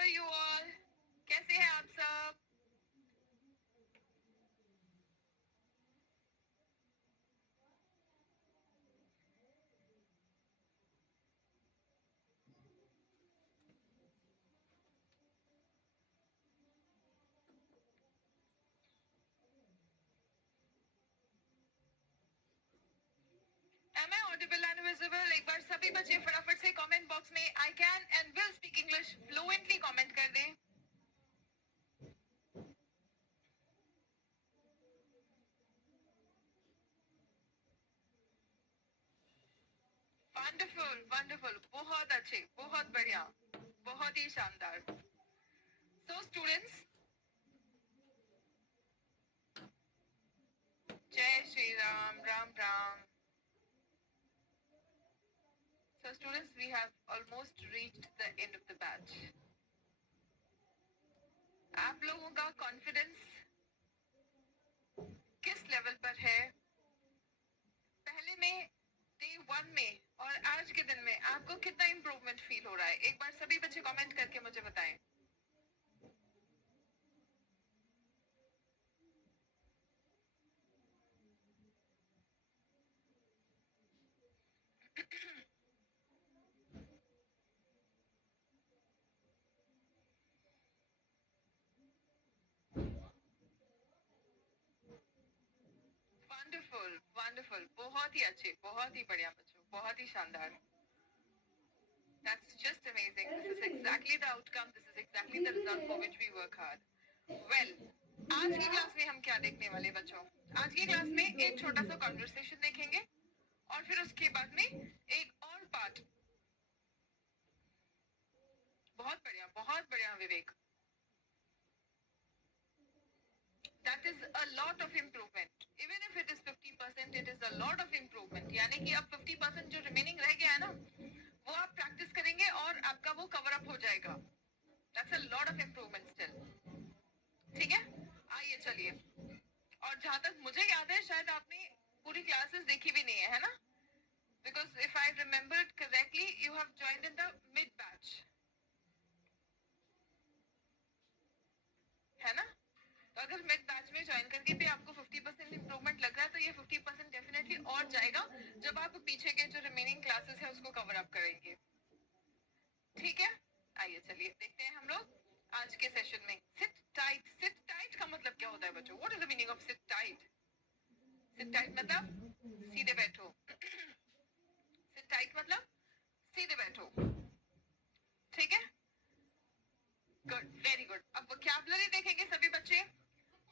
Are you all? कैसे हैं आप सब? Am I audible and visible? एक बार सभी बच्चे फटाफट से कमेंट बॉक्स में I can and will speak English fluently comment कर दें. वंडरफुल वंडरफुल, बहुत अच्छे, बहुत बढ़िया, बहुत ही शानदार. सो स्टूडेंट्स, जय Shri Ram, Ram Ram. So students, we have almost reached the end of the batch. आप लोगों का कॉन्फिडेंस किस लेवल पर है? पहले में, डे 1 में और आज के दिन में आपको कितना इम्प्रूवमेंट फील हो रहा है? एक बार सभी बच्चे कमेंट करके मुझे बताएं. वंडरफुल वंडरफुल, बहुत ही अच्छे, बहुत ही बढ़िया बच्चों, बहुत ही शानदार. That's just amazing. This is exactly the outcome. This is exactly the result for which we work hard. Well, आज की क्लास में हम क्या देखने वाले बच्चों? आज की क्लास में एक छोटा सा कॉन्वर्सेशन देखेंगे और फिर उसके बाद में एक और पार्ट. बहुत बढ़िया विवेक. That is a lot of improvement. Even if it is 50%, it is a lot of improvement. यानी कि अब 50% जो remaining रह गया है ना, वो आप practice करेंगे और आपका वो cover up हो जाएगा. That's a lot of improvement still. ठीक है, आइए चलिए. और जहां तक मुझे याद है, शायद आपने पूरी क्लासेस देखी भी नहीं है ना? Because if I remembered correctly, you have joined in the mid batch. है ना? तो अगर मिड बैच में ज्वाइन करके भी आपको 50% इंप्रूवमेंट लग रहा है, तो ये 50% डेफिनेटली और जाएगा जब आप पीछे के जो रिमेनिंग क्लासेस है उसको कवर अप करेंगे. ठीक है, आइए चलिए देखते हैं हम लोग आज के सेशन में. Seat tight. सिट टाइट का मतलब क्या होता है बच्चों? What is the meaning of seat tight? Seat tight मतलब सीधे बैठो. सिट टाइट मतलब सीधे बैठो. ठीक है, गुड, वेरी गुड. अब वोकैबुलरी देखेंगे सभी बच्चे.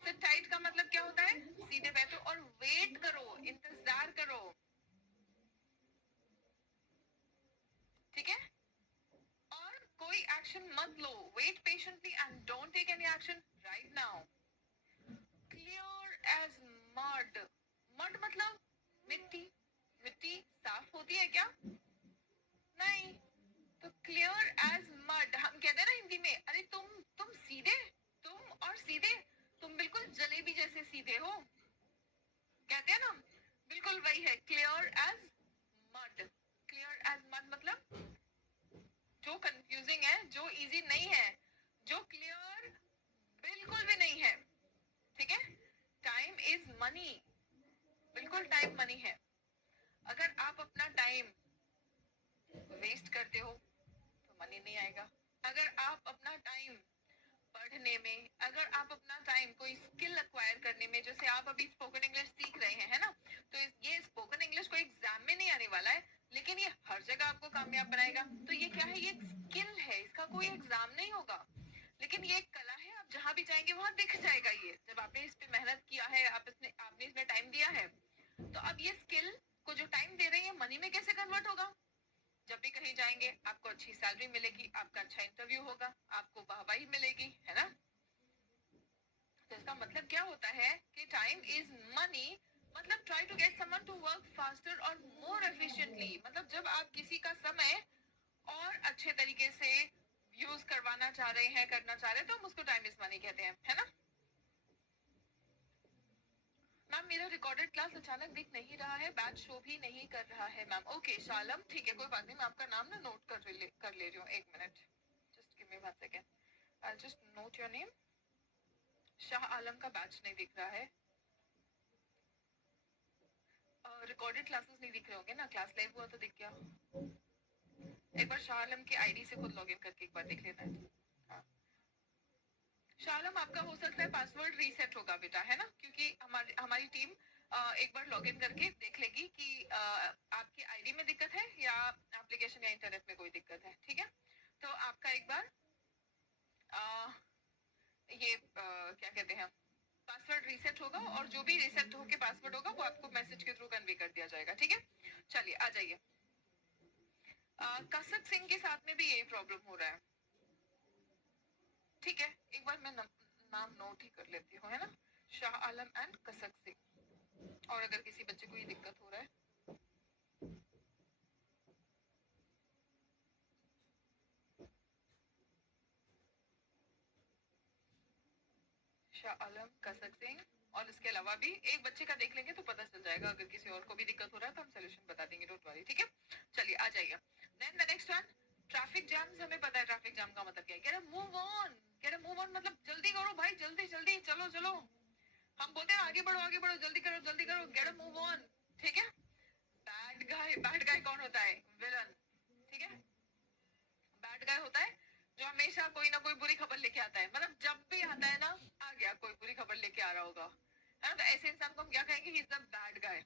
सिट टाइट का मतलब क्या होता है? सीधे बैठो और वेट करो, इंतजार करो. ठीक है, और कोई एक्शन मत लो. Wait patiently and don't take any action right now. Clear as mud. Mud मतलब मिट्टी. मिट्टी साफ होती है क्या? नहीं. तो क्लियर एज मड, हम कहते हैं ना हिंदी में, अरे तुम सीधे, तुम और सीधे, तुम बिल्कुल जलेबी जैसे सीधे हो, कहते हैं ना, बिल्कुल वही है. Clear as mud. Clear as mud मतलब जो कंफ्यूजिंग है, जो इजी नहीं है, जो क्लियर बिल्कुल भी नहीं है. ठीक है, टाइम इज मनी. बिल्कुल टाइम मनी है. अगर आप अपना टाइम वेस्ट करते हो तो मनी नहीं आएगा. अगर आप अपना टाइम पढ़ने में, अगर आप अपना टाइम कोई स्किल अक्वायर करने में, जैसे आप अभी स्पोकन इंग्लिश सीख रहे हैं, है ना, तो ये स्पोकन इंग्लिश कोई एग्जाम में नहीं आने वाला है, लेकिन ये हर जगह आपको कामयाब बनाएगा. तो ये क्या है? ये एक स्किल है, इसका कोई एग्जाम नहीं होगा, लेकिन ये एक कला है. आप जहां भी जाएंगे वहां दिख जाएगा. ये जब आपने इस पे मेहनत किया है, आपने इसमें टाइम दिया है, तो अब ये स्किल को जो टाइम दे रहे हैं, मनी में कैसे कन्वर्ट होगा? जब भी कहीं जाएंगे आपको अच्छी सैलरी मिलेगी, आपका अच्छा इंटरव्यू होगा, आपको वाहवाही मिलेगी, है ना? तो इसका मतलब क्या होता है कि टाइम इज मनी. मतलब try to get someone to work faster और मोर एफिशिएंटली. मतलब जब आप किसी का समय और अच्छे तरीके से यूज करवाना चाह रहे हैं, करना चाह रहे हैं, तो हम उसको टाइम इज मनी कहते हैं, है ना? मैम मेरा रिकॉर्डेड क्लास अचानक दिख नहीं रहा है, बैच शो भी नहीं कर रहा है मैम. ओके शालम, ठीक है, कोई बात नहीं, मैं आपका नाम ना नोट कर ले रही हूँ. एक minute, just give give me 1 second. I'll just note your name. Shah Alam का बैच नहीं दिख रहा है. रिकॉर्डेड क्लासेस नहीं दिख रहे होंगे ना, क्लास लाइव हुआ तो दिख गया. एक बार शाह आलम की आईडी से खुद लॉगिन करके एक बार देख लेना है. हाँ. शाह आलम आपका हो सकता है पासवर्ड रीसेट होगा बेटा, है ना, क्योंकि हमारी टीम एक बार लॉगिन करके देख लेगी कि आपकी आईडी में दिक्कत है या एप्लीकेशन या इंटरनेट में कोई दिक्कत है. ठीक है, तो आपका एक बार ये क्या कहते हैं, पासवर्ड रीसेट होगा और जो भी रीसेट होके पासवर्ड होगा वो आपको मैसेज के थ्रू कन्वे कर दिया जाएगा. ठीक है, चलिए आ जाइए. कसक सिंह के साथ में भी यही प्रॉब्लम हो रहा है. ठीक है, एक बार मैं नाम नोट ही कर लेती हूँ, है ना, शाह आलम एंड कसक सिंह. और अगर किसी बच्चे को ये दिक्कत हो रहा है, शाह आलम, कसक सिंह, और इसके अलावा भी एक बच्चे का देख लेंगे तो पता चल जाएगा. अगर किसी और को भी दिक्कत हो रहा है तो हम सोल्यूशन बता देंगे, डोंट वरी. ठीक है, चलिए आ जाइए. Then the next one, traffic jams. हमें पता है ट्रैफिक जाम का मतलब क्या है. कह रहे मूव ऑन, कह रहे मूव ऑन मतलब जल्दी करो भाई, जल्दी जल्दी चलो चलो. हम बोलते हैं आगे बढ़ो जल्दी करो जल्दी करो, गेट मूव ऑन. ठीक है, बैड गाय कौन होता है, विलन. ठीक है, बैड गाय होता है जो हमेशा कोई ना कोई बुरी खबर लेके आता है. मतलब जब भी आता है ना, आ गया कोई बुरी खबर लेके आ रहा होगा, है ना. तो ऐसे इंसान को हम क्या कहेंगे, he is the bad guy.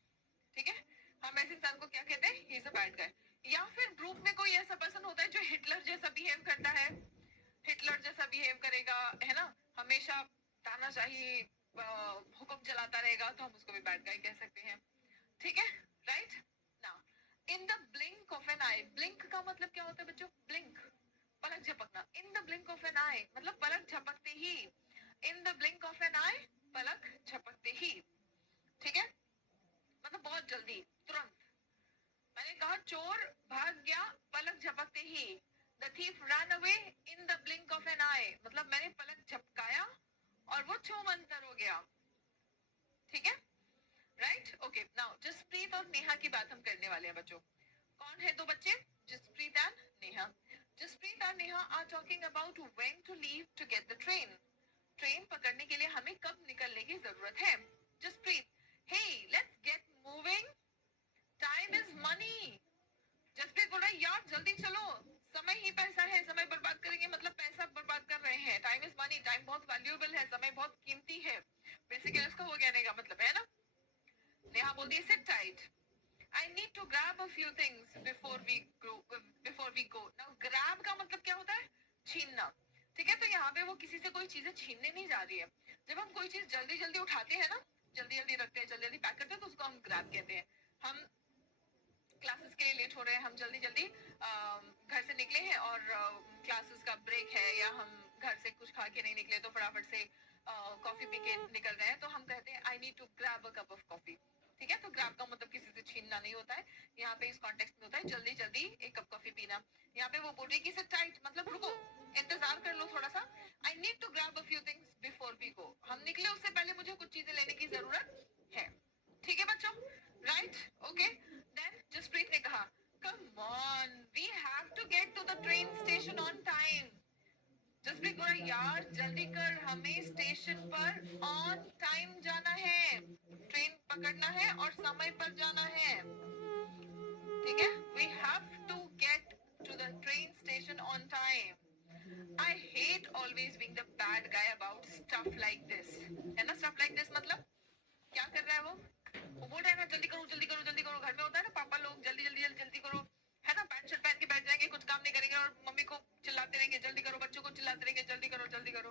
ठीक है, हम ऐसे इंसान को क्या कहते हैं, ही इज अ बैड गाय. या फिर ग्रुप में कोई ऐसा पर्सन होता है जो हिटलर जैसा बिहेव करता है, हिटलर जैसा बिहेव करेगा, है ना, हमेशा तानाशाही हुक्म चलाता रहेगा, तो हम उसको भी बैड गाय कह सकते हैं. ठीक है, राइट ना. In the blink of an eye, blink का मतलब क्या होता है बच्चों, ब्लिंक पलक झपकना. In the blink of an eye मतलब पलक झपकते ही. In the blink of an eye, पलक झपकते ही. ठीक है, मतलब बहुत जल्दी, तुरंत. मैंने कहा चोर भाग गया पलक झपकते ही. The thief run away in the blink of an eye, मतलब मैंने पलक झपकाया और वो छूमंतर हो गया. ठीक है, राइट. ओके, नाउ जसप्रीत और नेहा की बात हम करने वाले हैं बच्चों. कौन है दो बच्चे, जसप्रीत एंड नेहा. जसप्रीत और Neha are talking about when to leave to get the train. Train पकड़ने के लिए हमें कब निकलने की जरूरत है. Jaspreet, hey let's get moving, time is money. Jaspreet बोल रहा है यार जल्दी चलो, समय ही पैसा है, समय बर्बाद करेंगे मतलब पैसा बर्बाद कर रहे हैं. टाइम इज मनी, टाइम बहुत वैल्यूएबल है, समय बहुत कीमती है. बेसिकली उसका वो कहने का मतलब है ना. नेहा बोलती है sit tight, I need to grab a few things before we go. Now grab का मतलब क्या होता है, छीनना. ठीक है, तो यहाँ पे वो किसी से कोई चीजें छीनने नहीं जा रही है. जब हम कोई चीज जल्दी जल्दी उठाते हैं ना, जल्दी जल्दी रखते हैं, जल्दी जल्दी पैक करते हैं, तो उसको हम ग्रैब कहते हैं. हम क्लासेस के लिए लेट हो रहे हैं, हम जल्दी जल्दी घर से निकले हैं और क्लासेस का ब्रेक है, या हम घर से कुछ खा के नहीं निकले तो फटाफट से कॉफी पी के निकल रहे हैं, तो हम कहते हैं I need to grab a cup of coffee. ठीक है, तो ग्रैब का मतलब किसी से छीनना नहीं होता है. यहाँ पे इस कॉन्टेक्स्ट में होता है जल्दी जल्दी एक कप कॉफी पीना. यहाँ पे वो बोल रही है कि टाइट मतलब रुको, इंतजार कर लो थोड़ा सा. I need to grab a few things before we go, हम निकले उससे पहले मुझे कुछ चीजें लेने की जरूरत है. ठीक है बच्चों, राइट. ओके, देन जसप्रीत ने कहा come on, we have to get to the train station on time. Jaspreet बोला यार जल्दी कर, हमें स्टेशन पर ऑन टाइम जाना है, ट्रेन पकड़ना है और समय पर जाना है. ठीक है, we have to get to the train station on time. I hate always being the bad guy about stuff like this. है ना, stuff like this मतलब क्या कर रहा है वो बोल रहा है ना जल्दी करो जल्दी करो जल्दी करो. घर में होता है ना पापा लोग जल्दी जल्दी जल्दी जल्दी करो, है ना, पैंट शर्ट पहन के बैठ जाएंगे, कुछ काम नहीं करेंगे और मम्मी को चिल्लाते रहेंगे जल्दी करो, बच्चों को चिल्लाते रहेंगे जल्दी करो,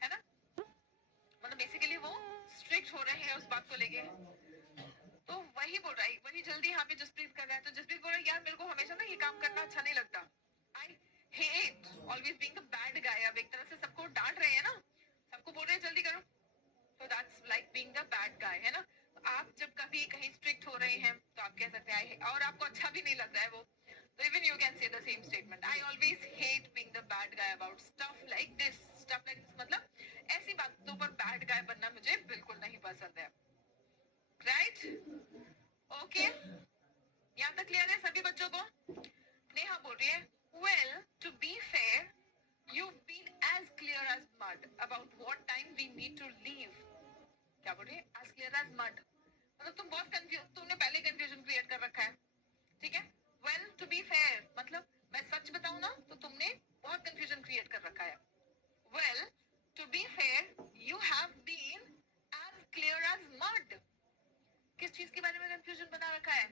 है ना. मतलब बेसिकली वो स्ट्रिक्ट हो रहे हैं उस बात को लेके. तो वही बोल रहा है, वही जल्दी यहाँ पे जसप्रीत कर रहा है. तो जसप्रीत बोल रहा है यार मेरे को हमेशा ना ये काम करना अच्छा नहीं लगता. I hate always being the bad guy. अब एक तरह से सबको डांट रहे हैं ना, सबको बोल रहे हैं जल्दी करो, तो that's like being the bad guy, है ना. तो आप जब कभी कहीं स्ट्रिक्ट हो रहे हैं तो आप कह सकते हैं और आपको अच्छा भी नहीं लग रहा है वो, तो even you can say the same statement, I always hate being the bad guy about stuff like this. Stuff like this मतलब ऐसी बातों पर बैड गाय बनना मुझे बिल्कुल नहीं पसंद है. राइट, ओके, यहाँ तक क्लियर है सभी बच्चों को. नेहा बोल रही है well to be fair you क्या बोल रही है? as clear as mud, मतलब तुम बहुत कंफ्यूज, तुमने पहले कंफ्यूजन क्रिएट कर रखा है, ठीक है? well to be fair मतलब मैं सच बताऊं ना तो तुमने बहुत कंफ्यूजन क्रिएट कर रखा है. well to be fair you have been as clear as mud. किस चीज के बारे में कंफ्यूजन बना रखा है?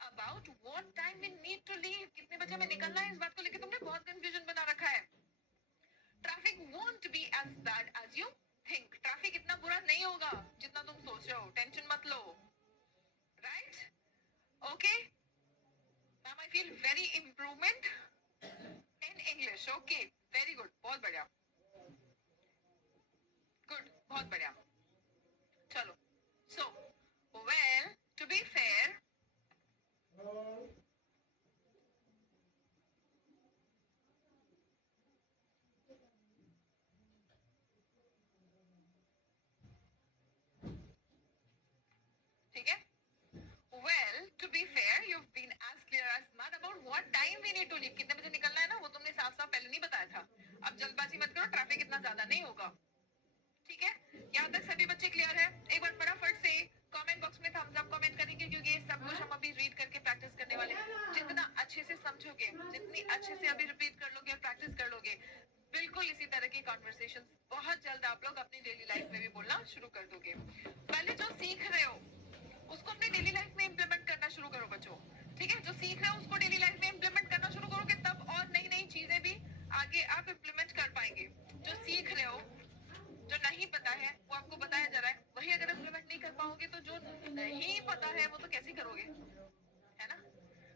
About what time we need to leave, कितने बजे हमें निकलना है, इस बात को लेकर तुमने बहुत कंफ्यूजन बना रखा है. Traffic won't be as bad as you think, traffic इतना बुरा नहीं होगा जितना तुम सोच रहे हो, टेंशन मत लो. Right? Okay ma'am, I feel very improvement in English. Okay very good, बहुत बढ़िया, गुड, बहुत बढ़िया. चलो, so well to be fair, ठीक है? well to be fair you've been as clear as mud about what time we need to leave, कितने बजे निकलना है ना, वो तुमने साफ साफ पहले नहीं बताया था. अब जल्दबाजी मत करो, ट्रैफिक इतना ज्यादा नहीं होगा. ठीक है? यहाँ तक सभी बच्चे क्लियर है? एक बार फटाफट से कमेंट बॉक्स में थम्स अप कमेंट करेंगे, क्योंकि ये सब कुछ हम अभी रीड करके प्रैक्टिस करने वाले हैं. जितना अच्छे से समझोगे, जितनी अच्छे से अभी रिपीट कर लोगे और प्रैक्टिस कर लोगे, बिल्कुल इसी तरह की कॉन्वर्सेशन बहुत जल्द आप लोग अपनी डेली लाइफ में भी बोलना शुरू कर दोगे. पहले जो सीख रहे हो उसको अपनी डेली लाइफ में इम्प्लीमेंट करना शुरू करो बच्चों. ठीक है? जो सीख रहे हो उसको डेली लाइफ में इम्प्लीमेंट करना शुरू करोगे, तब और नई नई चीजें भी आगे आप इम्प्लीमेंट कर पाएंगे. जो सीख रहे हो, जो नहीं पता है वो आपको बताया जा रहा है, वही अगर इम्प्लीमेंट नहीं कर पाओगे तो जो नहीं पता है वो तो कैसे करोगे, है ना?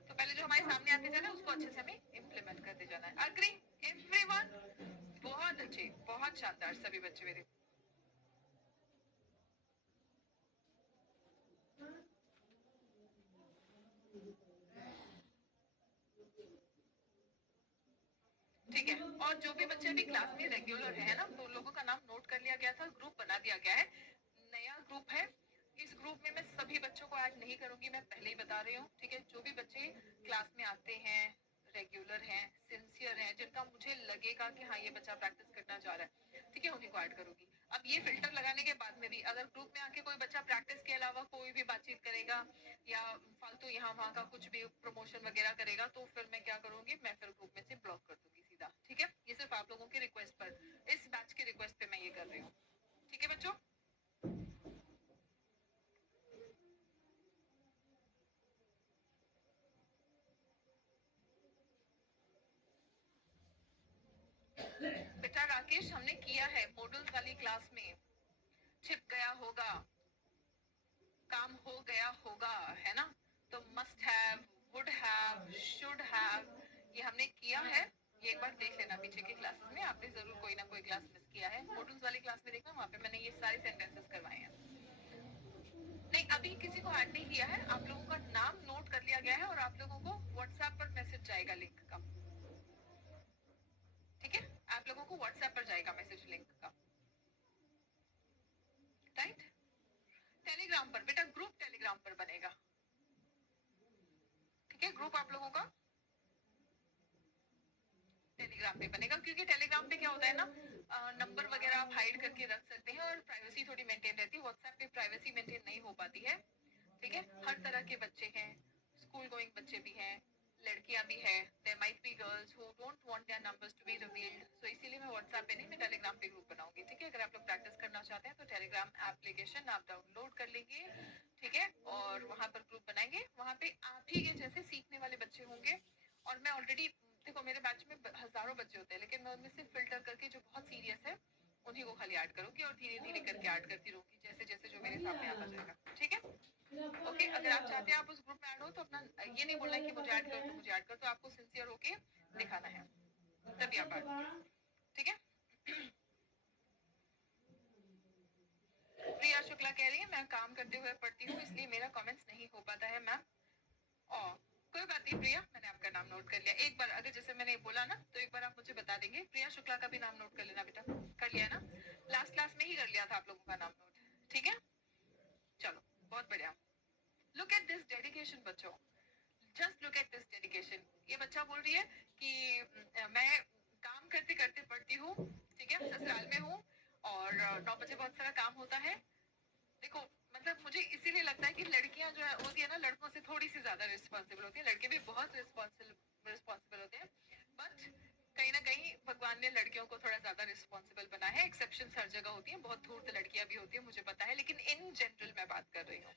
तो पहले जो हमारे सामने आते जाना उसको अच्छे से हमें इम्प्लीमेंट करते जाना है. Agree everyone? बहुत अच्छे, बहुत शानदार सभी बच्चे मेरे. ठीक है? और जो भी बच्चे अभी क्लास में रेगुलर है ना, तो लोगों का नाम नोट कर लिया गया था, ग्रुप बना दिया गया है, नया ग्रुप है. इस ग्रुप में मैं सभी बच्चों को ऐड नहीं करूंगी, मैं पहले ही बता रही हूँ. ठीक है? जो भी बच्चे क्लास में आते हैं, रेगुलर हैं, सिंसियर हैं, जिनका मुझे लगेगा कि हाँ ये बच्चा प्रैक्टिस करना चाह रहा है, ठीक है, उन्हीं को ऐड करूंगी. अब ये फिल्टर लगाने के बाद में भी अगर ग्रुप में आके कोई बच्चा प्रैक्टिस के अलावा कोई भी बातचीत करेगा या फालतू यहाँ वहाँ का कुछ भी प्रमोशन वगैरह करेगा, तो फिर मैं क्या करूंगी, मैं फिर ग्रुप में से ब्लॉक कर दूंगी सीधा. ठीक है? ये सिर्फ आप लोगों की रिक्वेस्ट पर, इस बैच की रिक्वेस्ट पे मैं ये कर रही हूँ. ठीक है बच्चों? बेटा राकेश, हमने किया है मॉडल्स वाली क्लास में, छिप गया होगा, काम हो गया होगा, है ना? तो must have, would have, should have, ये हमने किया है. ये एक बार देख लेना पीछे के क्लासेस में, आपने जरूर कोई ना कोई क्लास मिस किया है. मॉडल्स वाली क्लास में देखना, वहाँ पे मैंने ये सारे सेंटेंसेस करवाए हैं. नहीं, अभी किसी को ऐड नहीं किया है, आप लोगों का नाम नोट कर लिया गया है और आप लोगों को व्हाट्सएप पर मैसेज जाएगा लिंक का. ठीक है? आप लोगों को व्हाट्सएप पर जाएगा मैसेज लिंक का. राइट? टेलीग्राम पर बेटा, ग्रुप टेलीग्राम पर बनेगा. ठीक है? ग्रुप आप लोगों का टेलीग्राम पे बनेगा, क्योंकि टेलीग्राम पे क्या होता है ना, नंबर वगैरह आप हाइड करके रख सकते हैं और प्राइवेसी थोड़ी मेंटेन रहती है. व्हाट्सएप पे प्राइवेसी मेंटेन नहीं हो पाती है. ठीक है? हर तरह के बच्चे हैं, स्कूल गोइंग बच्चे भी हैं, लड़कियां भी हैं, there might be girls who don't want their numbers to be revealed. So इसीलिए मैं व्हाट्सएप पे नहीं, मैं टेलीग्राम पे ग्रुप बनाऊंगी. ठीक है? अगर आप लोग प्रैक्टिस करना चाहते हैं तो टेलीग्राम एप्लीकेशन आप डाउनलोड कर लेंगे. ठीक है? और वहां पर ग्रुप बनाएंगे, वहां पे आप ही के जैसे सीखने वाले बच्चे होंगे. और मैं ऑलरेडी, देखो मेरे बैच में हजारों बच्चे होते हैं, लेकिन मैं उनमें से फिल्टर करके जो बहुत सीरियस है उन्हीं को खाली ऐड करूंगी और धीरे धीरे करके ऐड करती रहूंगी, जैसे जैसे जो मेरे सामने आता जाएगा. ठीक है? ओके? अगर आप चाहते हैं आप उस ग्रुप में ऐड हो तो अपना ये नहीं बोलना है कि मुझे ऐड कर दो, मुझे ऐड कर दो, आपको सिंसियर होके दिखाना है, तभी आप ऐड होंगे. ठीक है? प्रिया शुक्ला कह रही है मैं काम करते हुए पढ़ती हूँ, इसलिए मेरा कमेंट्स नहीं हो पाता है मैम. और कोई बात नहीं प्रिया, मैंने आपका नाम नोट कर लिया. एक बार अगर जैसे मैंने बोला ना तो एक बार आप मुझे बता देंगे. प्रिया शुक्ला का भी नाम नोट कर लेना बेटा. कर लिया ना? लास्ट क्लास में ही कर लिया था आप लोगों का नाम नोट. ठीक है? चलो, बहुत बढ़िया. लुक एट दिस डेडिकेशन बच्चों, just look at this dedication. ये बच्चा बोल रही है कि मैं काम करते करते पढ़ती हूँ. ठीक है? ससुराल में हूँ और 9 बजे बहुत सारा काम होता है. थोड़ी सी ज्यादा रिस्पॉन्सिबल होती है, लड़के भी बहुत रिस्पॉन्सिबल होते हैं, बट कहीं ना कहीं भगवान ने लड़कियों को थोड़ा ज्यादा रिस्पॉन्सिबल बना है. एक्सेप्शन हर जगह होती है, बहुत धूर्त लड़कियां भी होती है, मुझे पता है, लेकिन इन जनरल मैं बात कर रही हूँ,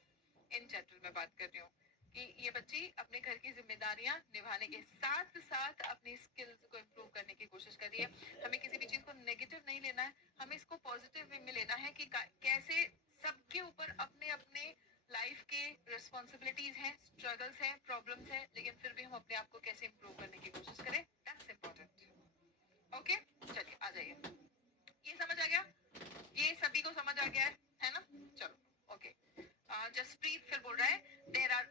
इन जनरल मैं बात कर रही हूँ कि ये बच्ची अपने घर की जिम्मेदारियां निभाने के साथ साथ अपनी स्किल्स को इम्प्रूव करने की कोशिश कर रही है. हमें किसी भी चीज को नेगेटिव नहीं लेना है, हमें इसको पॉजिटिव वे में लेना है कि कैसे सबके ऊपर अपने अपने लाइफ के रिस्पॉन्सिबिलिटीज हैं, स्ट्रगल्स हैं, प्रॉब्लम्स हैं, लेकिन फिर भी हम अपने आप को कैसे इम्प्रूव करने की कोशिश करें. That's important. ओके, चलिए आ जाइए. ये समझ आ गया, ये सभी को समझ आ गया है ना. चलो ओके. जसप्रीत फिर बोल रहा है there are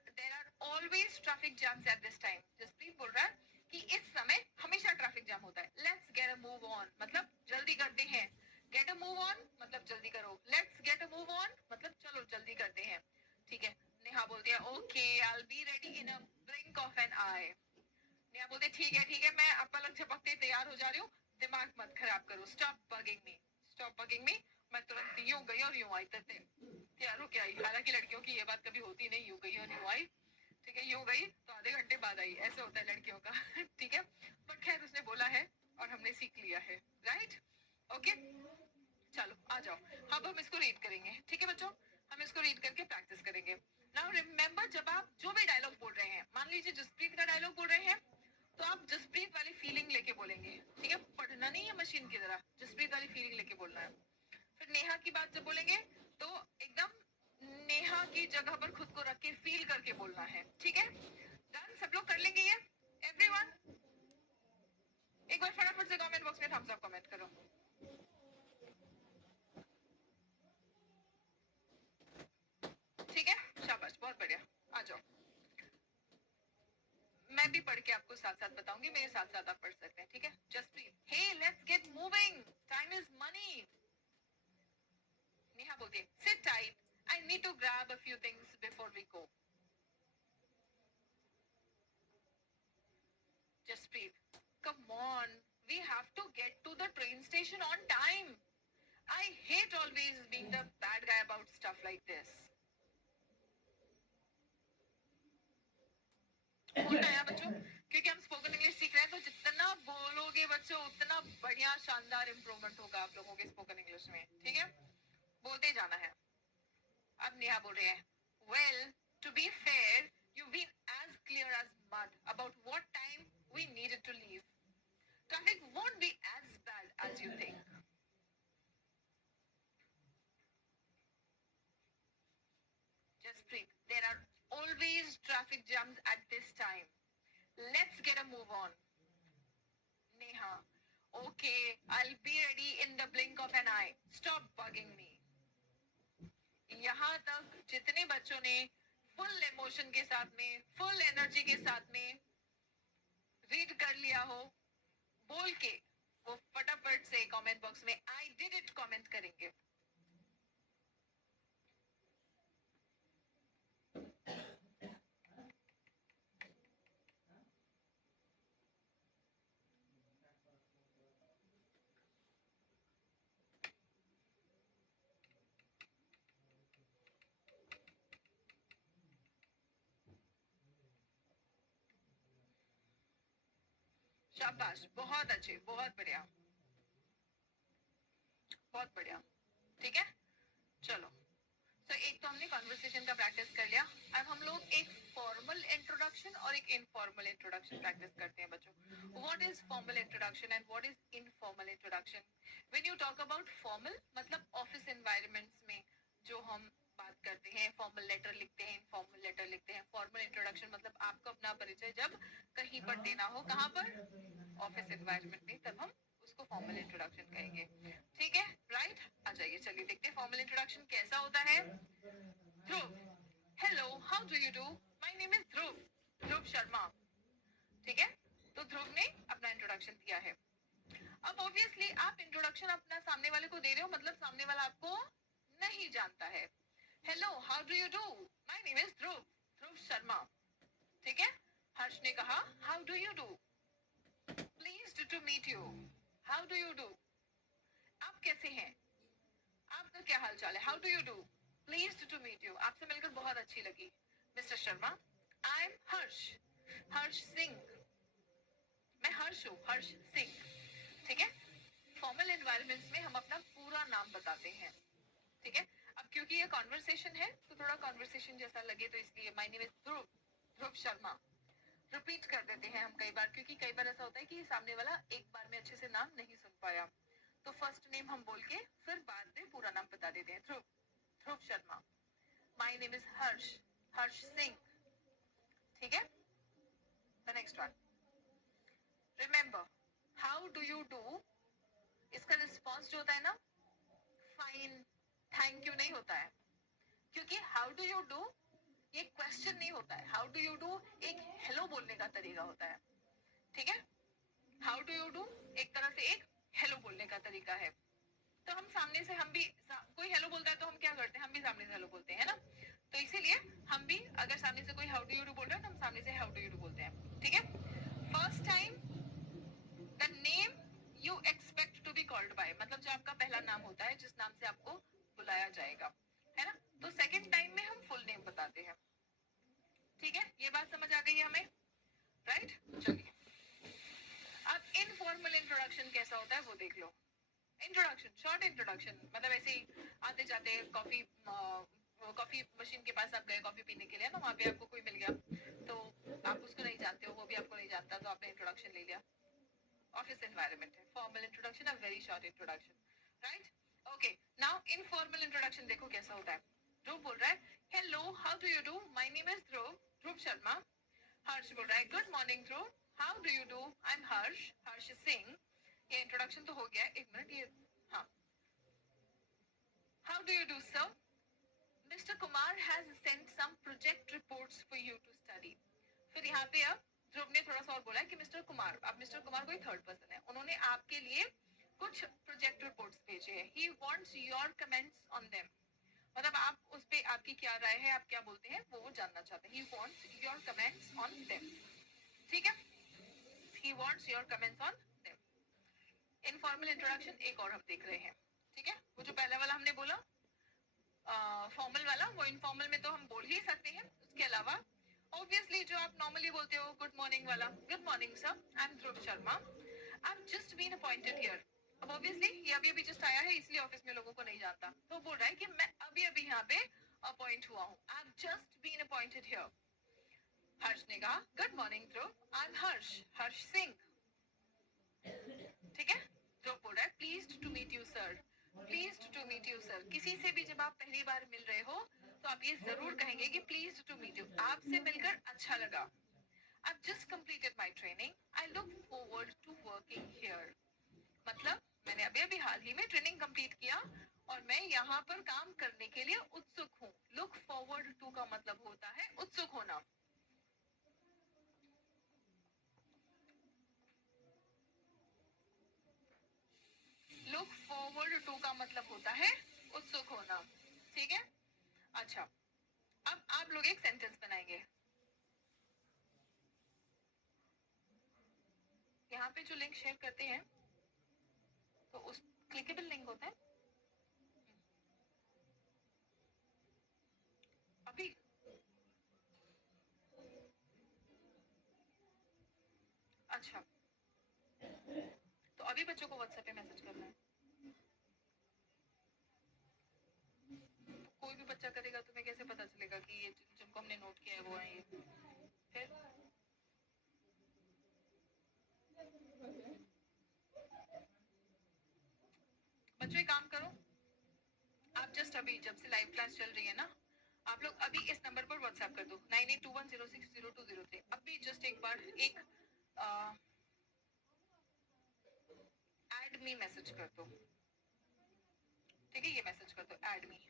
always traffic jams at this time. Jaspreet बोल रहा है कि इस समय हमेशा ट्रैफिक जाम होता है. Let's get a move on मतलब जल्दी करते हैं. गेट अ मूव ऑन मतलब जल्दी करो. Let's get a move on मतलब चलो जल्दी करते हैं. ठीक है. नेहा बोलती है okay I will be ready in a blink of an eye. Neha बोलती है ठीक है मैं अब पलक झपकते तैयार हो जा रही हूँ. दिमाग मत खराब करो. स्टॉप बगिंग मी, स्टॉप बगिंग मी. मैं तुरंत यूं गई और यूं आई तैयार होके आई. हालांकि लड़कियों की ये बात कभी होती नहीं, यूं गई और यूं आई. ठीक है, यूं गई तो आधे घंटे बाद आई, ऐसे होता है लड़कियों का. ठीक है, पर खैर उसने बोला है और हमने सीख लिया है. राइट. ओके, चलो आ जाओ. अब हम इसको रीड करेंगे. ठीक है बच्चों, हम इसको रीड करके प्रैक्टिस करेंगे. नाउ रिमेंबर, जब आप जो भी डायलॉग बोल रहे हैं, मान लीजिए जसप्रीत का डायलॉग बोल रहे हैं, तो आप जसप्रीत वाली फीलिंग लेके बोलेंगे. ठीक है, पढ़ना नहीं है मशीन की तरह, जसप्रीत वाली फीलिंग लेके बोलना है. फिर नेहा की बात जब बोलेंगे तो एकदम नेहा की जगह पर खुद को रख के फील करके बोलना है. ठीक है, डन. सब लोग कर लेंगे ये, एवरीवन. एक बार फटाफट से कमेंट बॉक्स में थम्स अप कमेंट करो. ठीक है, शाबाश, बहुत बढ़िया. आ जाओ, मैं भी पढ़ के आपको साथ साथ बताऊंगी, मेरे साथ साथ आप पढ़ सकते हैं. ठीक है, Jaspreet, hey let's get moving, time is money. Neha बोलती है sit tight, I need to grab a few things before we go. Jaspreet, come on, we have to get to the train station on time. I hate always being the bad guy about stuff like this. बोलना है बच्चों, क्योंकि हम spoken English सीख रहे हैं, तो जितना बोलोगे बच्चों उतना बढ़िया शानदार इंप्रूवमेंट होगा आप लोगों के स्पोकन इंग्लिश में. ठीक है, बोलते जाना है. अब नेहा बोल रही है well to be fair you been as clear as mud about what time we needed to leave. Traffic won't be as bad as you think. Jaspreet, there are always traffic jams at this time. Let's get a move on. Neha, okay, I'll be ready in the blink of an eye. Stop bugging me. यहाँ तक जितने बच्चों ने full emotion के साथ में, full energy के साथ में रीड कर लिया हो, बोल के वो फटाफट से कमेंट बॉक्स में आई डिड इट कमेंट करेंगे. शाबाश, बहुत अच्छे, बहुत बढ़िया, बहुत बढ़िया. ठीक है, चलो. तो एक तो हमने कॉन्वर्सेशन का प्रैक्टिस कर लिया. अब हम लोग एक फॉर्मल इंट्रोडक्शन और एक इनफॉर्मल इंट्रोडक्शन प्रैक्टिस करते हैं बच्चों. What is formal introduction and what is informal introduction. When you talk about formal मतलब ऑफिस एनवायरनमेंट्स में जो हम बात करते हैं, फॉर्मल लेटर लिखते हैं, इनफॉर्मल लेटर लिखते हैं. फॉर्मल इंट्रोडक्शन मतलब आपको अपना परिचय जब कहीं पर देना हो, कहाँ पर, ऑफिस एनवायरनमेंट में, तब हम उसको फॉर्मल इंट्रोडक्शन कहेंगे. ठीक है, राइट. आ जाइए, चलिए देखते हैं फॉर्मल इंट्रोडक्शन कैसा होता है. Dhruv, hello, how do you do. My name is Dhruv, Dhruv Sharma. ठीक है, तो ध्रुव ने अपना इंट्रोडक्शन दिया है. अब ऑब्वियसली आप इंट्रोडक्शन अपना सामने वाले को दे रहे हो, मतलब सामने वाला आपको नहीं जानता है. Hello, how do you do. My name is Dhruv, Dhruv Sharma. ठीक है, हर्ष ने कहा how do you do. Pleased to meet you. How do you do, आप कैसे हैं, आपका क्या हाल चाल है. How do you do, pleased to meet you, आपसे मिलकर बहुत अच्छी लगी. Mister Sharma, I am Harsh, Harsh Singh, मैं हर्ष हूँ, हर्ष सिंह, ठीक है। फॉर्मल एनवायरमेंट्स में हम अपना पूरा नाम बताते हैं, ठीक है। अब क्योंकि ये कॉन्वर्सेशन है तो थोड़ा कॉन्वर्सेशन जैसा लगे तो इसलिए my name is Dhruv, Dhruv Sharma, repeat कर देते हैं हम कई बार, क्योंकि कई बार ऐसा होता है कि सामने वाला एक बार में अच्छे से नाम नहीं सुन पाया, तो फर्स्ट नेम हम बोल के फिर बाद में पूरा नाम बता देते हैं। ध्रुव, Dhruv Sharma, my name is हर्ष, हर्ष सिंह, ठीक है। The next one, remember how do you do, इसका रिस्पॉन्स जो होता है ना, फाइन, थैंक यू नहीं होता है, क्योंकि हाउ डू यू डू ये क्वेश्चन नहीं होता है। हाउ डू यू डू एक हेलो बोलने का तरीका होता है, ठीक है। हाउ डू यू डू एक तरह से एक हेलो बोलने का तरीका है। तो हम सामने से, हम भी कोई हेलो बोलता है तो हम क्या करते हैं, हम भी सामने से हेलो बोलते हैं ना। तो इसीलिए हम भी अगर सामने से कोई हाउ डू यू डू बोल रहा है तो हम सामने से हाउ डू यू डू बोलते हैं, ठीक है। First time the name you expect to be called by, मतलब जो आपका पहला नाम होता है जिस नाम से आपको बुलाया जाएगा, है ना। तो सेकंड टाइम में हम फुल नेम बताते हैं, ठीक है। ये बात समझ आ गई है हमें, राइट। चलिए अब इनफॉर्मल इंट्रोडक्शन कैसा होता है वो देख लो। इंट्रोडक्शन, शॉर्ट इंट्रोडक्शन, मतलब ऐसे ही आते जाते कॉफी, कॉफी मशीन के पास आप गए कॉफी पीने के लिए ना, वहां पे आपको कोई मिल गया तो आप उसको नहीं जानते हो, वो भी आपको नहीं जानता, तो आपने इंट्रोडक्शन ले लिया। ऑफिस एनवायरनमेंट है, formal introduction, a very short introduction, right. Okay, now informal introduction देखो कैसा होता है। ध्रुव बोल रहा है hello how do you do, my name is Dhruv, Dhruv Sharma. Harsh बोल रहा है good morning Dhruv, how do you do, I am Harsh, Harsh Singh. ये इंट्रोडक्शन तो हो गया, एक मिनट ये, हाँ। How do you do sir, mister Kumar has sent some project reports for you to study. फिर यहाँ पे अब ध्रुव ने थोड़ा सा और बोला है कि मिस्टर कुमार, अब मिस्टर कुमार कोई थर्ड पर्सन है, उन्होंने आपके लिए कुछ प्रोजेक्ट रिपोर्ट्स भेजे हैं। He wants your comments on them, मतलब आप उस पे आपकी क्या राय है, आप क्या बोलते हैं वो जानना चाहते हैं। He wants your comments on them, ठीक है। He wants your comments on them. Informal introduction एक और हम देख रहे हैं, ठीक है। वो जो पहला वाला हमने बोला फॉर्मल वाला, वो इनफॉर्मल में तो हम बोल ही सकते हैं। उसके अलावा ऑब्वियसली जो आप नॉर्मली बोलते हो गुड मॉर्निंग वाला, good morning sir, I am Dhruv Sharma, I am just been appointed here. अब ऑब्वियसली ये अभी अभी जस्ट आया है इसलिए ऑफिस में लोगों को नहीं जानता, तो बोल रहा है कि मैं अभी अभी यहाँ पे अपॉइंट हुआ हूँ, I am just been appointed here. Harsh ने कहा good morning Dhruv, I am Harsh, Harsh Singh, ठीक है। ध्रुव बोल रहा है pleased to meet you sir, pleased to meet you sir. किसी से भी जब आप पहली बार मिल रहे हो तो आप ये जरूर कहेंगे कि प्लीज्ड टू मीट यू, आपसे मिलकर अच्छा लगा। I've just completed my training. I look forward to working here. मतलब मैंने अभी अभी हाल ही में ट्रेनिंग कंप्लीट किया और मैं यहाँ पर काम करने के लिए उत्सुक हूँ। Look forward to का मतलब होता है उत्सुक होना। Look forward to का मतलब होता है उत्सुक होना, ठीक है। अच्छा, अब आप लोग एक सेंटेंस बनाएंगे। यहाँ पे जो लिंक शेयर करते हैं तो उस क्लिकेबल लिंक होता है अभी। अच्छा, तो अभी बच्चों को व्हाट्सएप पे मैसेज करना है। कोई भी बच्चा करेगा तुम्हें कैसे पता चलेगा कि ये जिनको हमने नोट किया है वो है ये। फिर बच्चों एक काम करो, आप जस्ट अभी जब से लाइव क्लास चल रही है ना, आप लोग अभी इस नंबर पर व्हाट्सएप कर दो 9821060203। अभी जस्ट एक बार एक ऐड मी मैसेज कर दो, ठीक है। ये मैसेज कर दो ऐड मी,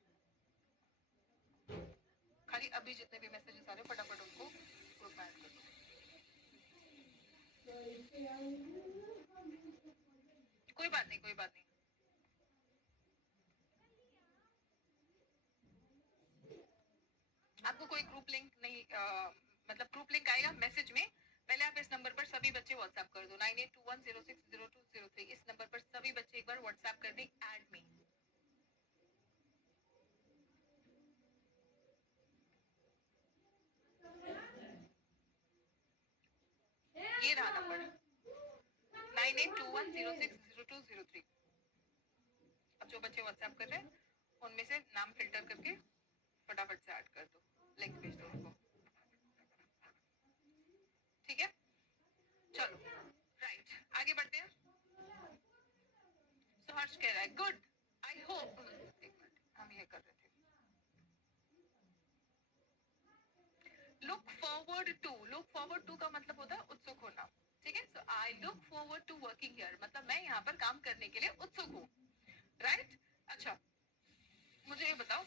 खाली अभी जितने भी मैसेजेस आ रहे हो फटाफट उनको ग्रुप में ऐड कर दो। कोई बात नहीं, कोई बात नहीं। आपको कोई ग्रुप लिंक नहीं मतलब ग्रुप लिंक आएगा मैसेज में, पहले आप इस नंबर पर सभी बच्चे व्हाट्सएप कर दो 9821060203। इस नंबर पर सभी बच्चे एक बार व्हाट्सएप कर दें ऐड मी। ये रहा नंबर 9821060203। अब जो बच्चे व्हाट्सएप कर रहे हैं उनमें से नाम फिल्टर करके फटाफट से ऐड कर दो, लिंक भेज दो उनको, ठीक है? चलो राइट, आगे बढ़ते हैं। सो हर्ष कह रहा है गुड, आई होप, एक मिनट हम ये कर रहे थे, लुक फॉरवर्ड टू का मतलब होता है उत्सुक होना, ठीक है? So I look forward to working here, मतलब मैं यहाँ पर काम करने के लिए उत्सुक हूँ, राइट? अच्छा, मुझे ये बताओ,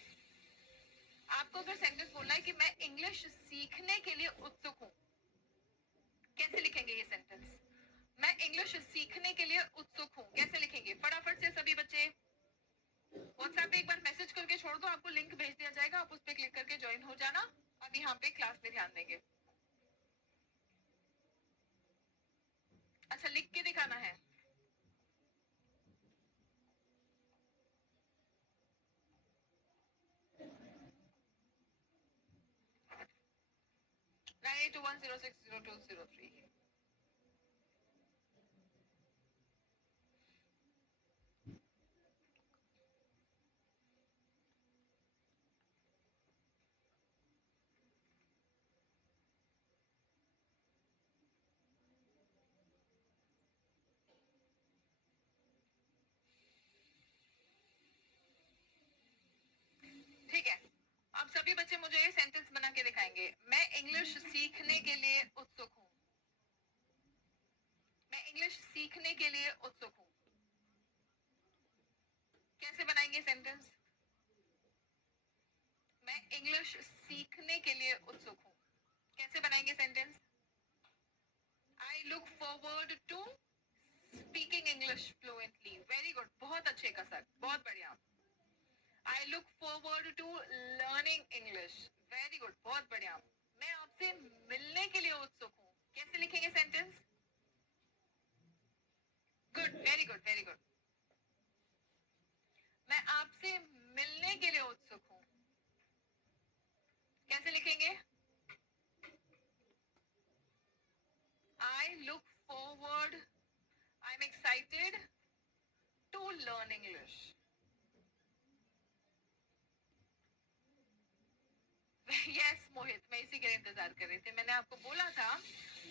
आपको अगर सेंटेंस बोलना है कि मैं इंग्लिश सीखने के लिए उत्सुक हूँ, कैसे लिखेंगे ये सेंटेंस? मैं इंग्लिश सीखने के लिए उत्सुक हूँ, कैसे लिखेंगे? फटाफट से सभी बच्चे व्हाट्सएप पे एक बार मैसेज करके छोड़ दो, आपको लिंक भेज दिया जाएगा, आप उस पर क्लिक करके ज्वाइन हो जाना। अब यहाँ पे क्लास में ध्यान देंगे। अच्छा, लिख के दिखाना है। नाइन 8210600203। ठीक है, अब सभी बच्चे मुझे ये सेंटेंस बना के दिखाएंगे। मैं इंग्लिश सीखने के लिए उत्सुक हूँ, मैं इंग्लिश सीखने के लिए उत्सुक हूँ। कैसे बनाएंगे सेंटेंस? मैं इंग्लिश सीखने के लिए उत्सुक हूँ, कैसे बनाएंगे sentence? I look forward to speaking English fluently. Very good, बहुत अच्छे का सर, बहुत बढ़िया। I look forward to learning English. Very good, बहुत बढ़िया। मैं आपसे मिलने के लिए उत्सुक हूँ, कैसे लिखेंगे sentence? Good, very good, very good. मैं आपसे मिलने के लिए उत्सुक हूँ, कैसे लिखेंगे? I look forward, I am excited to learn English. Yes Mohit, मैं इसी के लिए इंतजार कर रही थी। मैंने आपको बोला था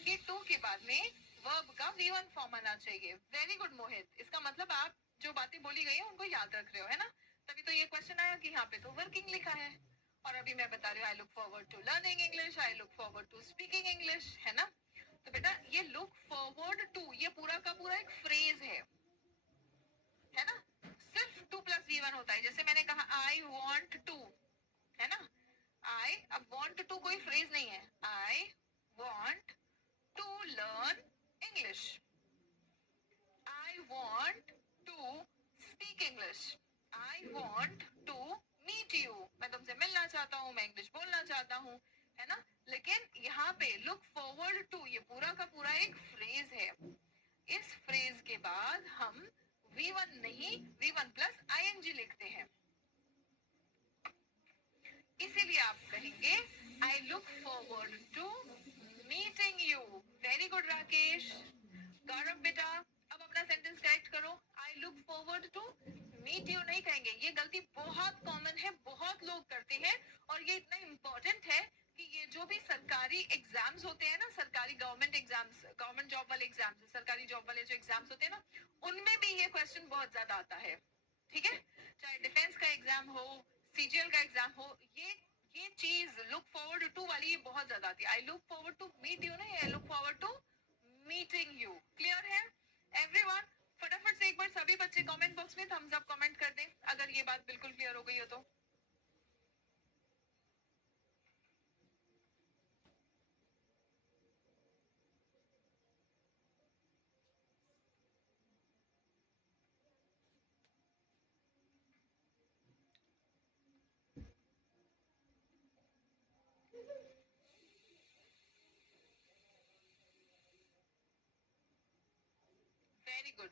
कि टू के बाद में वर्ब का V1 फॉर्म आना चाहिए। वेरी गुड मोहित, इसका मतलब आप जो बातें बोली गई है उनको याद रख रहे हो, है ना? तभी तो ये क्वेश्चन आया कि यहाँ पे तो वर्किंग लिखा है, और अभी मैं बता रही हूँ I look forward to learning English, I look forward to speaking English, है ना? तो बेटा ये लुक फॉरवर्ड टू, ये पूरा का पूरा एक फ्रेज है ना? सिर्फ टू प्लस V1 होता है। जैसे मैंने कहा आई वॉन्ट टू, है ना? आई, अब want to कोई फ्रेज नहीं है। आई want to learn English, I want to speak English, I want to meet you, मैं तुमसे मिलना चाहता हूँ, मैं इंग्लिश बोलना चाहता हूँ, है ना? लेकिन यहाँ पे look forward to ये पूरा का पूरा एक फ्रेज है। इस फ्रेज के बाद हम V1 नहीं, V1 प्लस ing लिखते हैं। इसीलिए आप कहेंगे I look forward to meeting you. Very good Rakesh. Gaurav बेटा, अब अपना सेंटेंस करेक्ट करो। I look forward to meet you नहीं कहेंगे, ये गलती बहुत कॉमन है, बहुत लोग करते हैं, और ये इतना इंपॉर्टेंट है कि ये जो भी सरकारी एग्जाम्स होते हैं ना, सरकारी गवर्नमेंट एग्जाम्स, गवर्नमेंट जॉब वाले एग्जाम्स, सरकारी जॉब वाले जो एग्जाम्स होते हैं ना, उनमें भी ये क्वेश्चन बहुत ज्यादा आता है, ठीक है? चाहे डिफेंस का एग्जाम हो, सीजीएल का एग्जाम हो, ये चीज लुक फॉरवर्ड टू वाली ये बहुत ज्यादा आती है। I look forward to meet you नहीं, I look forward to meeting you. Clear है एवरीवन? फटाफट से एक बार सभी बच्चे कमेंट बॉक्स में थम्स अप कमेंट कर दें अगर ये बात बिल्कुल क्लियर हो गई हो तो।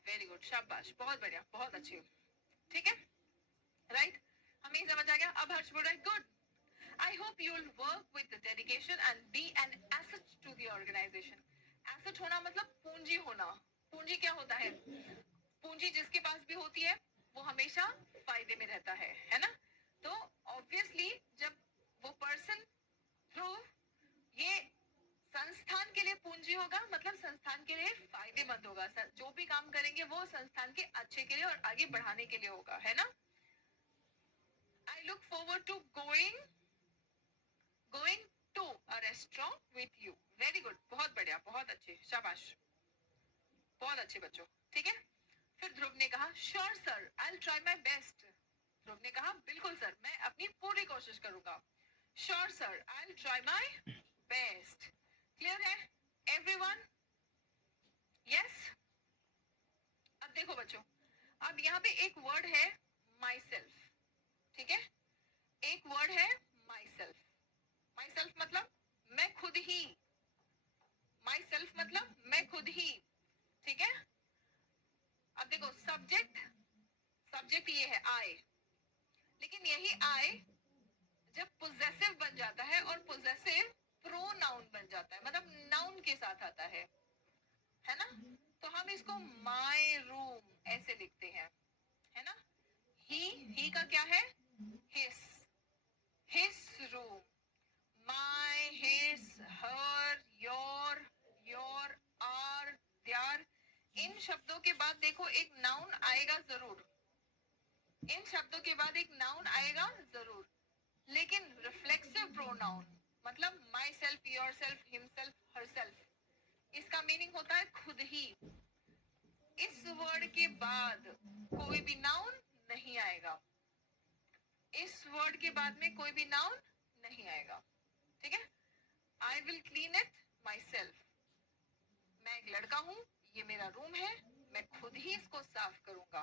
वेरी गुड, शाबाश, बहुत बढ़िया, बहुत अच्छी। ठीक है, राइट, हमें समझ आ गया। अब हर्ष बोल रहा है good, I hope you will work with dedication and be an asset to the organization. Asset होना मतलब पूंजी होना. पूंजी क्या होता है? पूंजी जिसके पास भी होती है वो हमेशा फायदे में रहता है ना. तो ऑब्वियसली जब वो पर्सन थ्रू ये संस्थान के लिए पूंजी होगा मतलब संस्थान के लिए फायदेमंद होगा. जो भी काम करेंगे वो संस्थान के अच्छे के लिए और आगे बढ़ाने के लिए होगा, है ना. I look forward to going to a restaurant with you. Very good, बहुत बढ़िया, बहुत अच्छे, शाबाश, बहुत अच्छे बच्चों. ठीक है. फिर ध्रुव ने कहा sure sir, I will try my best. Dhruv ने कहा बिल्कुल सर, मैं अपनी पूरी कोशिश करूंगा. Sure sir, I will try my best. Clear है एवरीवन? यस. अब देखो बच्चों, अब यहाँ पे एक वर्ड है माई सेल्फ. ठीक है. एक वर्ड है माई सेल्फ. माई सेल्फ मतलब मैं खुद ही. माई सेल्फ मतलब मैं खुद ही. ठीक है. अब देखो सब्जेक्ट ये है आई, लेकिन यही आई जब पोजेसिव बन जाता है और पोजेसिव प्रोनाउन बन जाता है मतलब नाउन के साथ आता है ना. तो हम इसको माई रूम ऐसे लिखते हैं, है ना. ही का क्या है? His room. My, his, her, your, are, their. इन शब्दों के बाद देखो एक नाउन आएगा जरूर. इन शब्दों के बाद एक नाउन आएगा जरूर, लेकिन रिफ्लेक्सिव प्रोनाउन मतलब my self, your self, himself, herself, इसका मीनिंग होता है खुद ही. इस वर्ड के बाद कोई भी नाउन नहीं आएगा. इस वर्ड के बाद में कोई भी नाउन नहीं आएगा. ठीक है. I will clean it my self. मैं एक लड़का हूं, ये मेरा रूम है, मैं खुद ही इसको साफ करूंगा.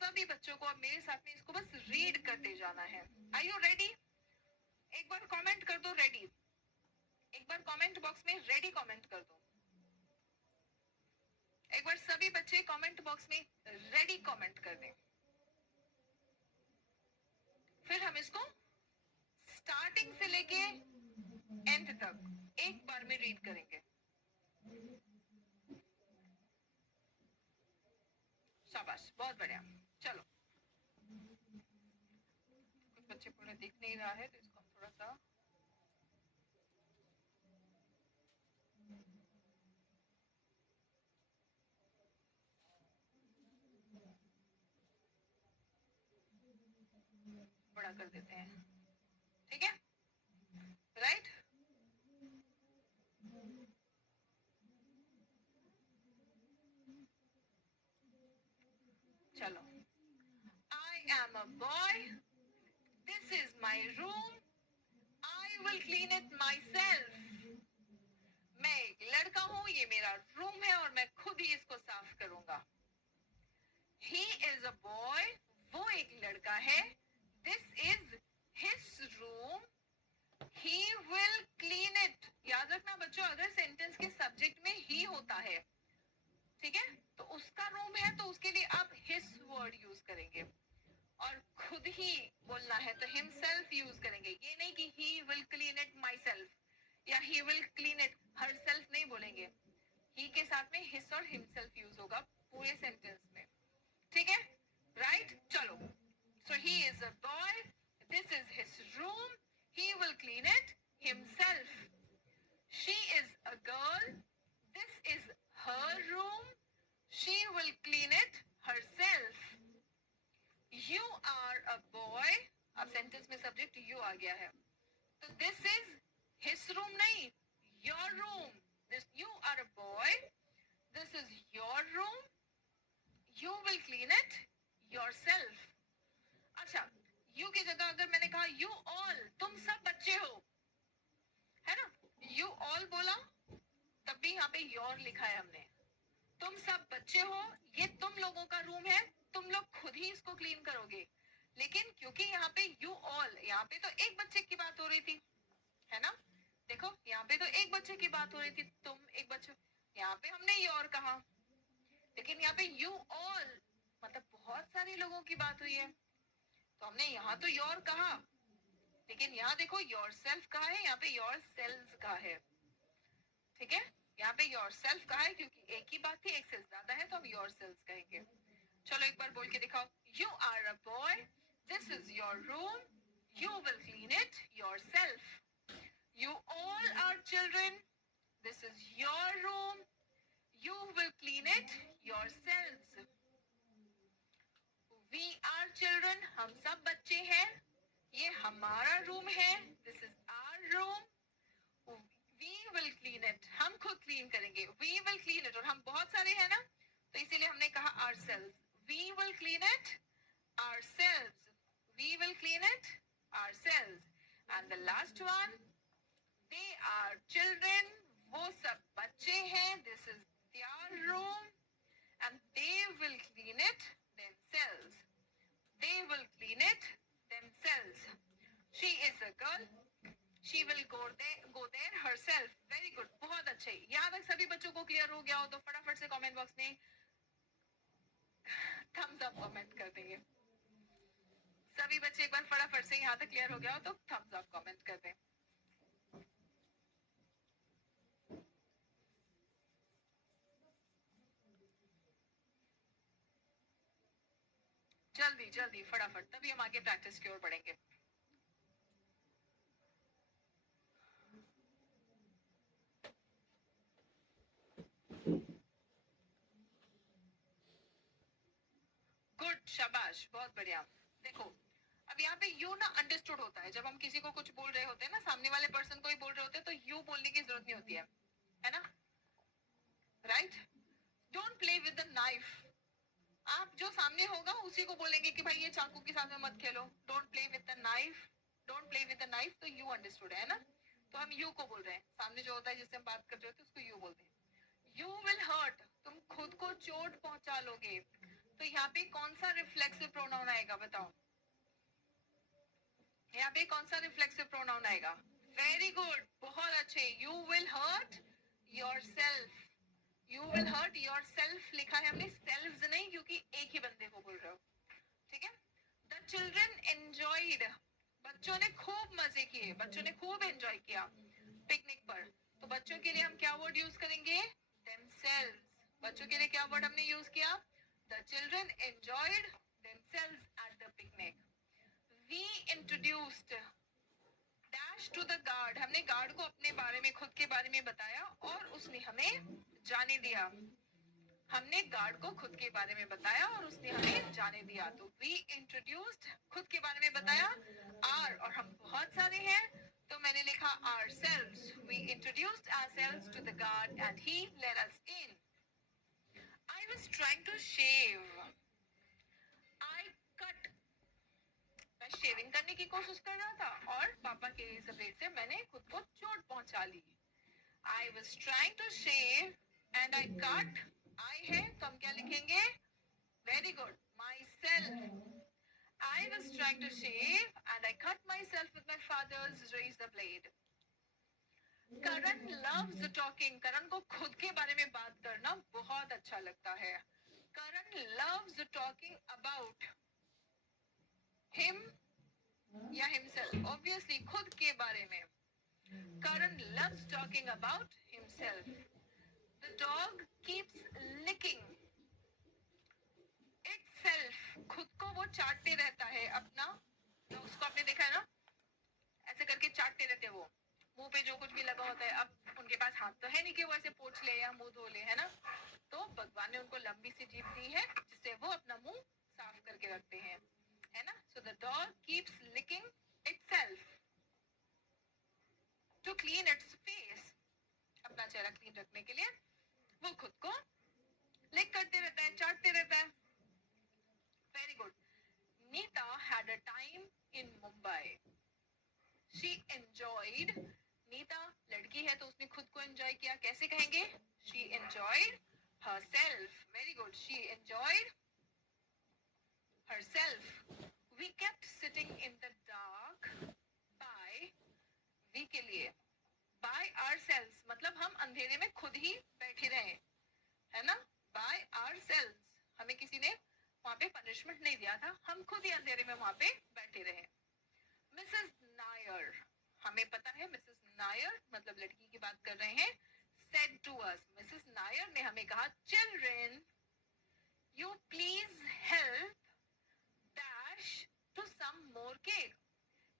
सभी बच्चों को अब मेरे साथ में इसको बस रीड करते जाना है. Are you ready? एक बार कमेंट कर दो रेडी. एक बार कमेंट बॉक्स में रेडी कमेंट कर दो. एक बार सभी बच्चे कमेंट बॉक्स में रेडी कमेंट कर दें. फिर हम इसको स्टार्टिंग से लेके एंड तक एक बार में रीड करेंगे. शाबाश, बहुत बढ़िया. चलो, कुछ बच्चे पूरा दिख नहीं रहा है तो इसको हम थोड़ा सा बड़ा कर देते हैं. ठीक है. राइट. चलो. I am a boy, this is my room, I will clean it my self. मैं एक लड़का हूं, ये मेरा रूम है और मैं खुद ही इसको साफ करूंगा. ही इज अ बॉय, वो एक लड़का है. This is his room, he will clean it. याद रखना बच्चों, अगर सेंटेंस के सब्जेक्ट में ही होता है, ठीक है, तो उसका रूम है तो उसके लिए आप हिज वर्ड यूज करेंगे. और खुद ही बोलना है तो हिमसेल्फ यूज करेंगे. ये नहीं कि he will clean it myself या he will clean it herself नहीं बोलेंगे. ही के साथ में हिस और हिमसेल्फ यूज होगा पूरे सेंटेंस में. ठीक है. राइट. चलो. So he is a boy, this is his room, he will clean it himself. She is a girl, this is her room, she will clean it herself. You are a boy. अब sentence में subject you आ गया है तो this is his room नहीं, your room. This you are a boy, this is your room, you will clean it yourself. अच्छा, you की जगह अगर मैंने कहा यू ऑल, तुम सब बच्चे हो, है ना. यू ऑल बोला तब भी यहाँ पे योर लिखा है हमने. तुम सब बच्चे हो, ये तुम लोगों का रूम है, तुम लोग खुद ही इसको क्लीन करोगे. लेकिन क्योंकि यहाँ पे यू ऑल, यहाँ पे तो एक बच्चे की बात हो रही थी, है ना. देखो यहाँ पे तो एक बच्चे की बात हो रही थी, तुम एक बच्चे. यहाँ पे हमने योर कहा, लेकिन यहाँ पे यू ऑल मतलब बहुत सारे लोगों की बात हुई है तो हमने यहाँ तो योर कहा, लेकिन यहाँ देखो योर सेल्फ कहा है, यहाँ पे योर सेल्स कहा है. ठीक है. यहाँ पे योर सेल्फ कहा है क्योंकि एक ही बात थी, एक से ज्यादा है तो हम योर सेल्फ कहेंगे. चलो एक बार बोल के दिखाओ. You are a boy, this is your room, you will clean it yourself. You all are children, this is your room, you will clean it yourself. We are children, हम सब बच्चे हैं, ये हमारा room है, this is our room. We will clean it, हम खुद clean करेंगे. वी विल क्लीन इट, और हम बहुत सारे हैं ना, तो इसीलिए हमने कहा ourself. We will clean it ourself. We will clean it ourself. And the last one, they are children, वो सब बच्चे हैं, this is their room, and they will clean it themselves. They will clean it themselves. She is a girl. She will go there herself. Very good. बहुत अच्छे. यहाँ तक सभी बच्चों को क्लियर हो गया हो तो फटाफट से कमेंट बॉक्स में थम्स अप कमेंट कर देंगे. सभी बच्चे एक बार फटाफट से यहाँ तक क्लियर हो गया हो तो थम्स अप कमेंट कर दें. जल्दी जल्दी फटाफट, तभी हम आगे प्रैक्टिस की ओर बढ़ेंगे. गुड, शाबाश, बहुत बढ़िया. देखो अब यहाँ पे यू ना अंडरस्टूड होता है. जब हम किसी को कुछ बोल रहे होते हैं ना, सामने वाले पर्सन को ही बोल रहे होते हैं, तो यू बोलने की जरूरत नहीं होती है ना. Right. Don't play with the knife. आप जो सामने होगा उसी को बोलेंगे कि भाई ये चाकू के साथ में मत खेलो. Don't play with the knife, don't play with the knife. तो यू अंडरस्टूड है ना, तो हम यू को बोल रहे हैं. सामने जो होता है जिससे हम बात कर रहे होते हैं उसको यू बोलते हैं. यू विल हर्ट, तुम खुद को चोट पहुंचा लोगे. तो यहाँ पे कौन सा रिफ्लेक्सिव प्रोनाउन आएगा बताओ. यहाँ पे कौन सा रिफ्लेक्सिव प्रोनाउन आएगा. वेरी गुड, बहुत अच्छे. You will hurt yourself. You will hurt yourself लिखा है हमने, सेल्व्स नहीं, क्योंकि एक ही बंदे को बोल रहे हो. ठीक है. द चिल्ड्रन एंजॉयड, बच्चों ने खूब मजे किए, बच्चों ने खूब एंजॉय किया पिकनिक पर. तो बच्चों के लिए हम क्या वर्ड यूज करेंगे. themselves. बच्चों के लिए क्या वर्ड हमने यूज किया. The children enjoyed themselves at the picnic. We introduced dash to the guard, हमने गार्ड को अपने बारे में, खुद के बारे में बताया और उसने हमें जाने दिया. हमने गार्ड को खुद के बारे में बताया और उसने हमें जाने दिया. तो we introduced, खुद के बारे में बताया. our, और हम बहुत सारे हैं तो मैंने लिखा ourselves. We introduced ourselves to the guard and he let us in. I was trying to shave. I cut, मैं शेविंग करने की कोशिश कर रहा था और पापा के इस ब्लेड से मैंने खुद को चोट पहुंचा ली. I was trying to shave and I cut. I है तो हम क्या लिखेंगे. Very good. Myself. I was trying to shave and I cut myself with my father's razor blade. Karan loves talking. Karan को खुद के बारे में बात करना बहुत अच्छा लगता है. Karan loves talking about him या himself. Obviously खुद के बारे में. Karan loves talking about himself. The dog keeps licking itself. खुद को वो चाटते रहता है अपना. डॉग्स को आपने देखा है ना, ऐसे करके चाटते रहते हैं वो. मुंह पे जो कुछ भी लगा होता है, अब उनके पास हाथ तो है नहीं कि वो ऐसे पोंछ ले या मुंह धो ले, है ना. तो भगवान ने उनको लंबी सी जीभ दी है जिससे वो अपना मुंह साफ करके रखते हैं, है ना. So the dog keeps licking itself to clean its face. अपना चेहरा क्लीन रखने के लिए वो खुद को लिक करते रहता है, चाटते रहता है. Very good. Neeta had a time in Mumbai. She enjoyed. Neeta लड़की है तो उसने खुद को एंजॉय किया. कैसे कहेंगे. She enjoyed herself. Very good. She enjoyed herself. We kept sitting in the dark by, we के लिए by ourselves मतलब हम अंधेरे में खुद ही बैठे रहे, है ना. by ourselves, हमें किसी ने वहां पे पनिशमेंट नहीं दिया था, हम खुद ही अंधेरे में वहां पे बैठे रहे. मिसेस नायर, हमें पता है मिसेस नायर मतलब लड़की की बात कर रहे हैं. said to us, Mrs Nair ने हमें कहा, children, you please help dash to some more cake.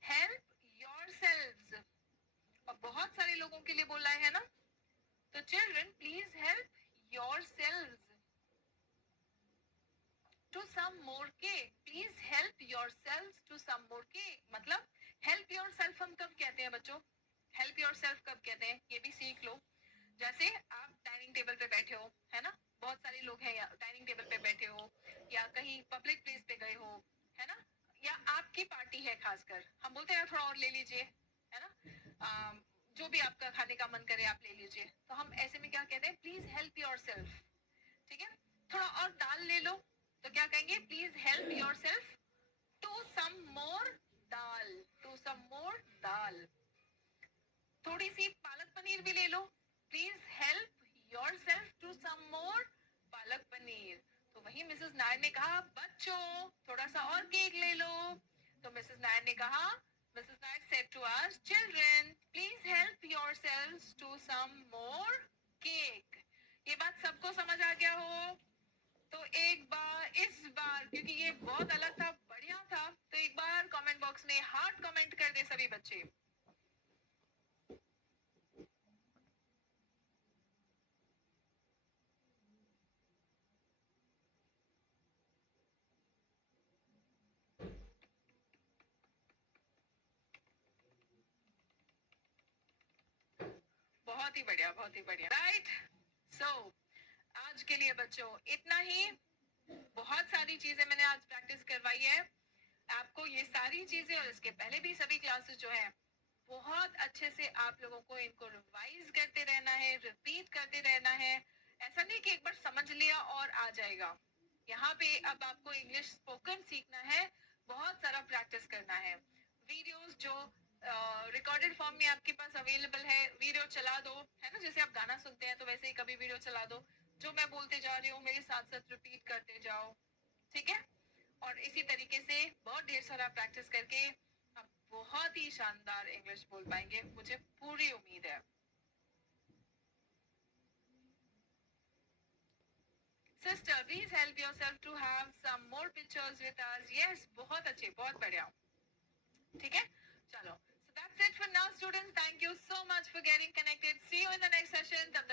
Help yourselves. और बहुत सारे लोगों के लिए बोला है ना, तो children, please help yourselves to some more cake. Please help yourselves to some more cake. मतलब help yourself हम कब कहते हैं बच्चों? Help yourself कब कहते हैं? ये भी सीख लो. जैसे आप डाइनिंग टेबल पे बैठे हो, है ना, बहुत सारे लोग हैं, डाइनिंग टेबल पे बैठे हो या कहीं पब्लिक प्लेस पे गए हो, है ना, या आपकी पार्टी है, खासकर हम बोलते हैं थोड़ा और ले लीजिए, है ना, जो भी आपका खाने का मन करे आप ले लीजिए, तो हम ऐसे में क्या कहते हैं, प्लीज हेल्प योरसेल्फ. ठीक है, थोड़ा और दाल ले लो, तो क्या कहेंगे, please help yourself to some more dal. To some more dal. थोड़ी सी पालक पनीर भी ले लो, please help yourself to some more palak paneer. तो वही मिसेस नायर ने कहा, बच्चों थोड़ा सा और केक ले लो. तो मिसेस नायर ने कहा, Mrs Nair said to us, children please help yourselves to some more cake. ये बात सबको समझ आ गया हो? तो एक बार, इस बार क्योंकि ये बहुत अलग था, बढ़िया था, तो एक बार कमेंट बॉक्स में हार्ट कमेंट कर दे सभी बच्चे. बहुत ही बढ़िया, बहुत ही बढ़िया. राइट. सो आज के लिए बच्चों इतना ही. बहुत सारी चीजें मैंने आज प्रैक्टिस करवाई है आपको, ये सारी चीजें और इसके पहले भी सभी क्लासेस जो है, बहुत अच्छे से आप लोगों को इनको रिवाइज करते रहना है, रिपीट करते रहना है. ऐसा नहीं कि एक बार समझ लिया और आ जाएगा. यहाँ पे अब आपको इंग्लिश स्पोकन सीखना है, बहुत सारा प्रैक्टिस करना है. वीडियोस जो रिकॉर्डेड फॉर्म में आपके पास अवेलेबल है, वीडियो चला दो, है ना, जैसे आप गाना सुनते हैं तो वैसे ही कभी वीडियो चला दो, जो मैं बोलते जा रही हूँ मेरे साथ साथ रिपीट करते जाओ. ठीक है, और इसी तरीके से बहुत ढेर सारा प्रैक्टिस करके आप बहुत ही शानदार इंग्लिश बोल पाएंगे, मुझे पूरी उम्मीद है. Sister please help yourself to have some more pictures with us. Yes, बहुत अच्छे, बहुत बढ़िया. ठीक है, चलो. So that's it for now, students. Thank you so much for getting connected. See you in the next session. तब